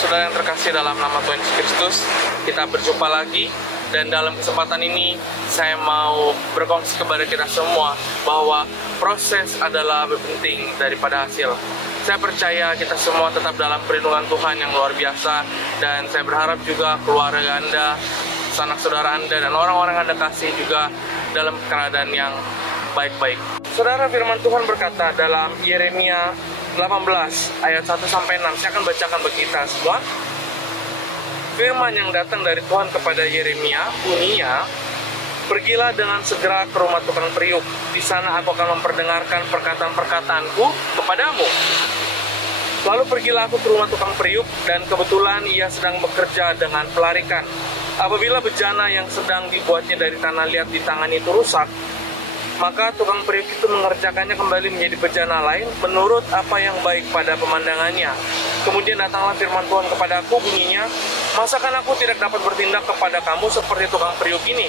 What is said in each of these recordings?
saudara-saudara yang terkasih dalam nama Tuhan Yesus Kristus, kita berjumpa lagi. Dan dalam kesempatan ini saya mau berkongsi kepada kita semua bahwa proses adalah lebih penting daripada hasil. Saya percaya kita semua tetap dalam perlindungan Tuhan yang luar biasa. Dan saya berharap juga keluarga Anda, sanak saudara Anda, dan orang-orang yang Anda kasih juga dalam keadaan yang baik-baik. Saudara, firman Tuhan berkata dalam Yeremia 18 ayat 1-6. Saya akan bacakan bagi kita semua. Firman yang datang dari Tuhan kepada Yeremia bunyinya, "Pergilah dengan segera ke rumah tukang periuk. Di sana aku akan memperdengarkan perkataan-perkataanku kepadamu." Lalu pergilah aku ke rumah tukang periuk, dan kebetulan ia sedang bekerja dengan pelarikan. Apabila bejana yang sedang dibuatnya dari tanah liat di tangan itu rusak, maka tukang periuk itu mengerjakannya kembali menjadi bejana lain menurut apa yang baik pada pemandangannya. Kemudian datanglah firman Tuhan kepadaku bunyinya, "Masakan aku tidak dapat bertindak kepada kamu seperti tukang periuk ini?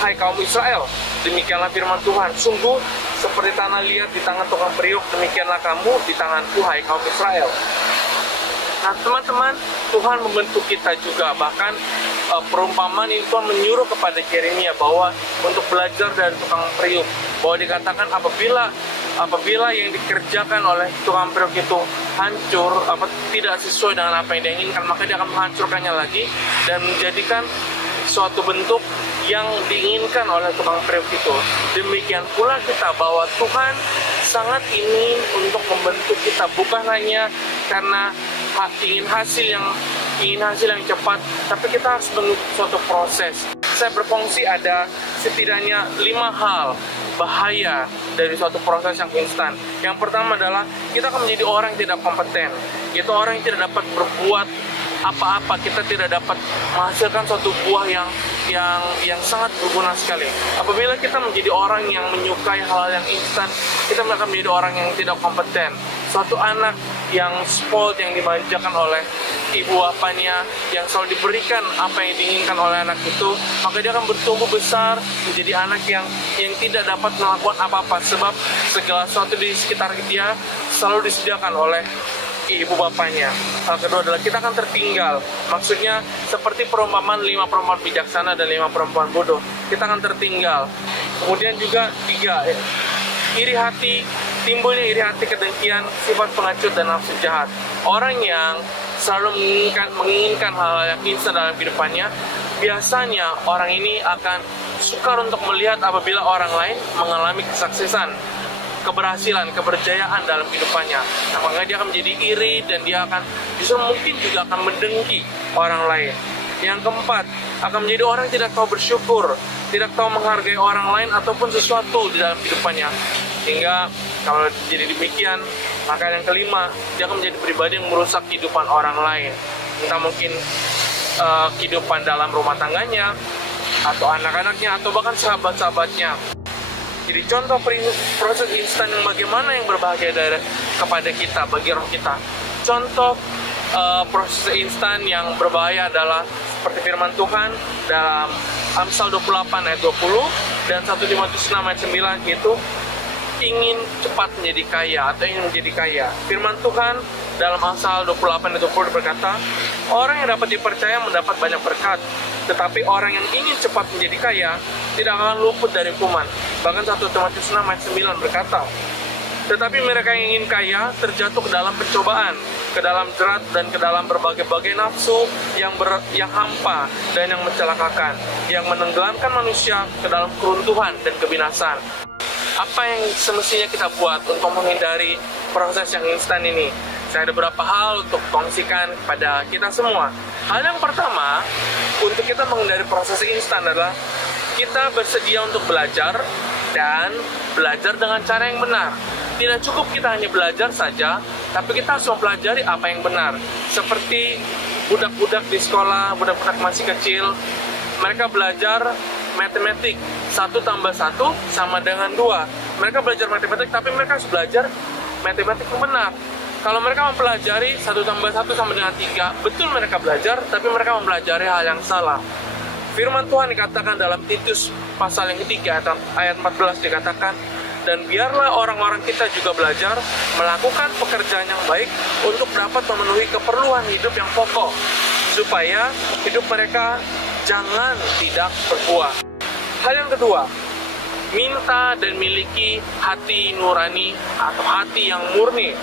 Hai kaum Israel, demikianlah firman Tuhan, sungguh seperti tanah liat di tangan tukang periuk, demikianlah kamu di tanganku, hai kaum Israel." Nah teman-teman, Tuhan membentuk kita juga. Bahkan perumpamaan ini Tuhan menyuruh kepada Yeremia bahwa untuk belajar dari tukang periuk, bahwa dikatakan apabila yang dikerjakan oleh tukang periuk itu hancur, tidak sesuai dengan apa yang dia inginkan, maka dia akan menghancurkannya lagi dan menjadikan suatu bentuk yang diinginkan oleh tukang periuk itu. Demikian pula kita, bahwa Tuhan sangat ingin untuk membentuk kita, bukan hanya karena ingin hasil yang cepat, tapi kita harus mengikuti suatu proses. Saya berfungsi ada setidaknya 5 hal bahaya dari suatu proses yang instan. Yang pertama adalah kita akan menjadi orang yang tidak kompeten. Itu orang yang tidak dapat berbuat apa-apa, kita tidak dapat menghasilkan suatu buah yang sangat berguna sekali. Apabila kita menjadi orang yang menyukai hal-hal yang instan, kita akan menjadi orang yang tidak kompeten. Suatu anak yang spoiled, yang dimanjakan oleh ibu bapanya, yang selalu diberikan apa yang diinginkan oleh anak itu, maka dia akan bertumbuh besar menjadi anak yang tidak dapat melakukan apa-apa, sebab segala sesuatu di sekitar dia selalu disediakan oleh ibu bapaknya. Hal kedua adalah kita akan tertinggal. Maksudnya seperti perumpamaan 5 perempuan bijaksana dan 5 perempuan bodoh. Kita akan tertinggal. Kemudian juga 3, iri hati. Timbulnya iri hati, kedengkian, sifat pengecut, dan nafsu jahat. Orang yang selalu menginginkan hal-hal yang instan dalam kehidupannya, biasanya orang ini akan sukar untuk melihat apabila orang lain mengalami kesuksesan, keberhasilan, keberjayaan dalam kehidupannya. Nah, maka dia akan menjadi iri dan dia akan justru mungkin juga akan mendengki orang lain. Yang keempat, akan menjadi orang yang tidak tahu bersyukur, tidak tahu menghargai orang lain ataupun sesuatu di dalam kehidupannya. Hingga kalau jadi demikian, maka yang kelima, dia akan menjadi pribadi yang merusak kehidupan orang lain. Entah mungkin kehidupan dalam rumah tangganya, atau anak-anaknya, atau bahkan sahabat-sahabatnya. Jadi contoh proses instan yang bagaimana yang berbahaya kepada kita, bagi roh kita. Contoh proses instan yang berbahaya adalah seperti firman Tuhan dalam Amsal 28 ayat 20 dan 1 Timotius 6 ayat 9, yaitu ingin cepat menjadi kaya atau ingin menjadi kaya. Firman Tuhan dalam Amsal 28 ayat 20 berkata, "Orang yang dapat dipercaya mendapat banyak berkat, tetapi orang yang ingin cepat menjadi kaya tidak akan luput dari hukuman." Bahkan 1 Timotius 6 ayat 9 berkata, "Tetapi mereka yang ingin kaya terjatuh ke dalam pencobaan, ke dalam jerat, dan ke dalam berbagai-bagai nafsu yang hampa dan yang mencelakakan, yang menenggelamkan manusia ke dalam keruntuhan dan kebinasan." Apa yang semestinya kita buat untuk menghindari proses yang instan ini? Saya ada beberapa hal untuk kongsikan kepada kita semua. Hal yang pertama, untuk kita menghindari proses instan adalah kita bersedia untuk belajar dan belajar dengan cara yang benar. Tidak cukup kita hanya belajar saja, tapi kita harus mempelajari apa yang benar. Seperti budak-budak di sekolah, budak-budak masih kecil, mereka belajar matematik, 1 tambah 1 sama dengan 2. Mereka belajar matematik, tapi mereka harus belajar matematik yang benar. Kalau mereka mempelajari 1 tambah 1 sama dengan 3, betul mereka belajar, tapi mereka mempelajari hal yang salah. Firman Tuhan dikatakan dalam Titus pasal yang ketiga ayat 14 dikatakan, Dan biarlah orang-orang kita juga belajar melakukan pekerjaan yang baik untuk dapat memenuhi keperluan hidup yang pokok, supaya hidup mereka jangan tidak berbuah. Hal yang kedua, minta dan miliki hati nurani atau hati yang murni.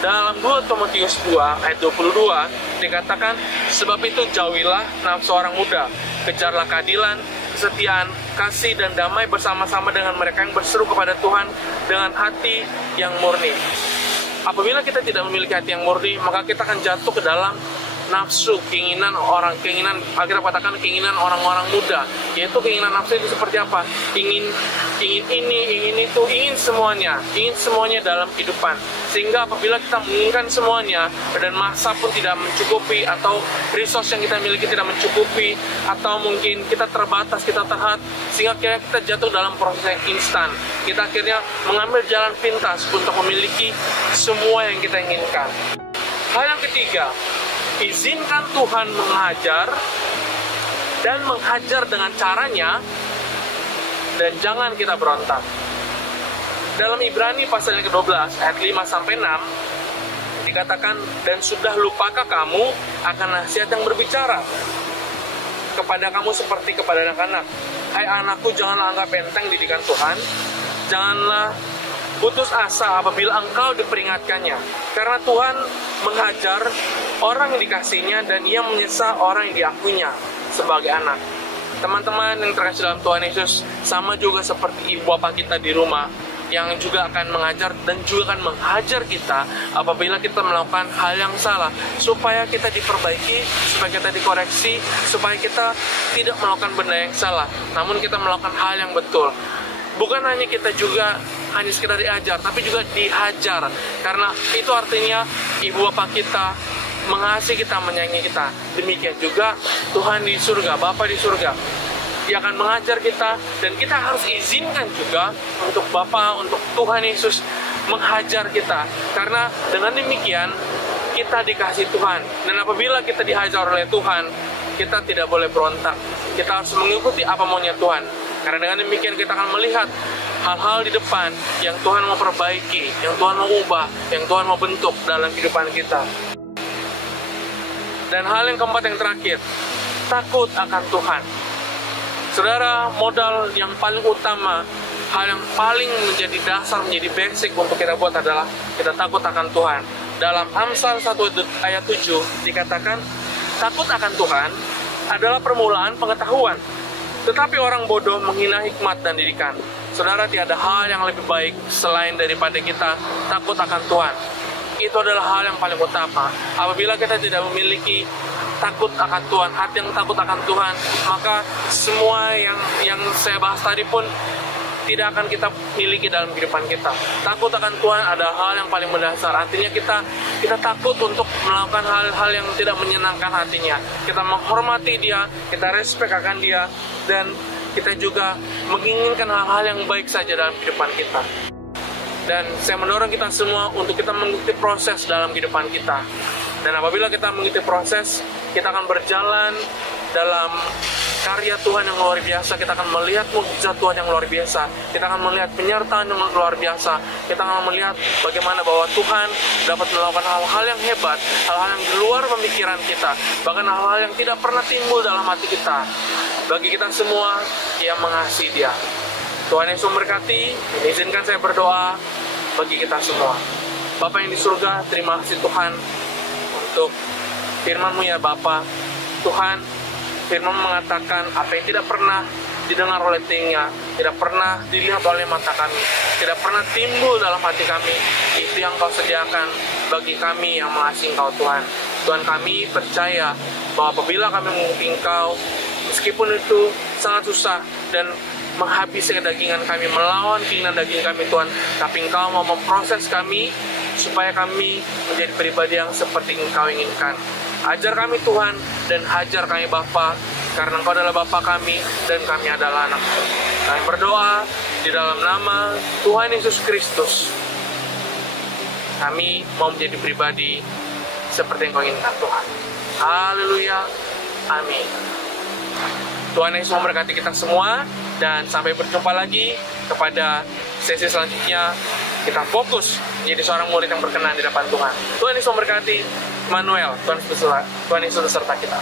Dalam 2 Timotius 2 ayat 22 dikatakan, sebab itu jauhilah nafsu orang muda, kejarlah keadilan, kesetiaan, kasih, dan damai bersama-sama dengan mereka yang berseru kepada Tuhan dengan hati yang murni. Apabila kita tidak memiliki hati yang murni, maka kita akan jatuh ke dalam nafsu, keinginan orang-orang muda, yaitu keinginan nafsu itu seperti apa? Ingin ini, ingin itu, ingin semuanya dalam kehidupan. Sehingga apabila kita menginginkan semuanya dan masa pun tidak mencukupi, atau resource yang kita miliki tidak mencukupi, atau mungkin kita terbatas, kita terhad, sehingga kita jatuh dalam proses yang instan. Kita akhirnya mengambil jalan pintas untuk memiliki semua yang kita inginkan. Hal yang ketiga, izinkan Tuhan mengajar dan menghajar dengan caranya, dan jangan kita berontak. Dalam Ibrani pasal yang ke-12 ayat 5-6 dikatakan, dan sudah lupakah kamu akan nasihat yang berbicara kepada kamu seperti kepada anak-anak? Hai anakku, janganlah anggap enteng didikan Tuhan, janganlah putus asa apabila engkau diperingatkannya, karena Tuhan menghajar orang yang dikasihnya dan Ia menyesa orang yang diakuinya sebagai anak. Teman-teman yang terkasih dalam Tuhan Yesus, sama juga seperti ibu bapak kita di rumah, yang juga akan mengajar dan juga akan menghajar kita apabila kita melakukan hal yang salah, supaya kita diperbaiki, supaya kita dikoreksi, supaya kita tidak melakukan benda yang salah, namun kita melakukan hal yang betul. Bukan hanya kita juga hanya sekedar diajar, tapi juga dihajar, karena itu artinya ibu bapak kita mengasihi kita, menyayangi kita. Demikian juga Tuhan di surga, Bapa di surga, Dia akan mengajar kita, dan kita harus izinkan juga untuk Bapa, untuk Tuhan Yesus menghajar kita, karena dengan demikian kita dikasih Tuhan. Dan apabila kita dihajar oleh Tuhan, kita tidak boleh berontak, kita harus mengikuti apa maunya Tuhan, karena dengan demikian kita akan melihat hal-hal di depan yang Tuhan mau perbaiki, yang Tuhan mau ubah, yang Tuhan mau bentuk dalam kehidupan kita. Dan hal yang keempat, yang terakhir, takut akan Tuhan. Saudara, modal yang paling utama, hal yang paling menjadi dasar, menjadi basic untuk kita buat adalah kita takut akan Tuhan. Dalam Amsal 1 ayat 7 dikatakan, takut akan Tuhan adalah permulaan pengetahuan, tetapi orang bodoh menghina hikmat dan didikan. Saudara, tiada hal yang lebih baik selain daripada kita takut akan Tuhan. Itu adalah hal yang paling utama. Apabila kita tidak memiliki takut akan Tuhan, hati yang takut akan Tuhan, maka semua yang saya bahas tadi pun tidak akan kita miliki dalam kehidupan kita. Takut akan Tuhan adalah hal yang paling mendasar. Artinya kita takut untuk melakukan hal-hal yang tidak menyenangkan hatinya. Kita menghormati Dia, kita respect akan Dia, dan kita juga menginginkan hal-hal yang baik saja dalam kehidupan kita. Dan saya mendorong kita semua untuk kita mengikuti proses dalam kehidupan kita. Dan apabila kita mengikuti proses, kita akan berjalan dalam karya Tuhan yang luar biasa. Kita akan melihat mukjizat Tuhan yang luar biasa. Kita akan melihat penyertaan yang luar biasa. Kita akan melihat bagaimana bahwa Tuhan dapat melakukan hal-hal yang hebat, hal-hal yang di luar pemikiran kita, bahkan hal-hal yang tidak pernah timbul dalam hati kita. Bagi kita semua yang mengasihi Dia, Tuhan Yesus memberkati. Izinkan saya berdoa bagi kita semua. Bapa yang di surga, terima kasih Tuhan untuk firman-Mu ya Bapa. Tuhan, firman mengatakan apa yang tidak pernah didengar oleh telinga, tidak pernah dilihat oleh mata kami, tidak pernah timbul dalam hati kami, itu yang Kau sediakan bagi kami yang mengasihi Engkau Tuhan. Tuhan, kami percaya bahwa apabila kami mengikuti Engkau, meskipun itu sangat susah dan menghabisi kedagingan kami, melawan keinginan daging kami Tuhan, tapi Engkau mau memproses kami supaya kami menjadi pribadi yang seperti Engkau inginkan. Ajar kami Tuhan, dan hajar kami Bapa, karena Engkau adalah Bapa kami dan kami adalah anak. Kami berdoa di dalam nama Tuhan Yesus Kristus. Kami mau menjadi pribadi seperti yang Kau inginkan Tuhan. Haleluya. Amin. Tuhan Yesus memberkati kita semua, dan sampai berjumpa lagi kepada sesi selanjutnya kita fokus menjadi seorang murid yang berkenan di depan Tuhan. Tuhan Yesus memberkati. Manuel, Tuhan Yesus beserta kita.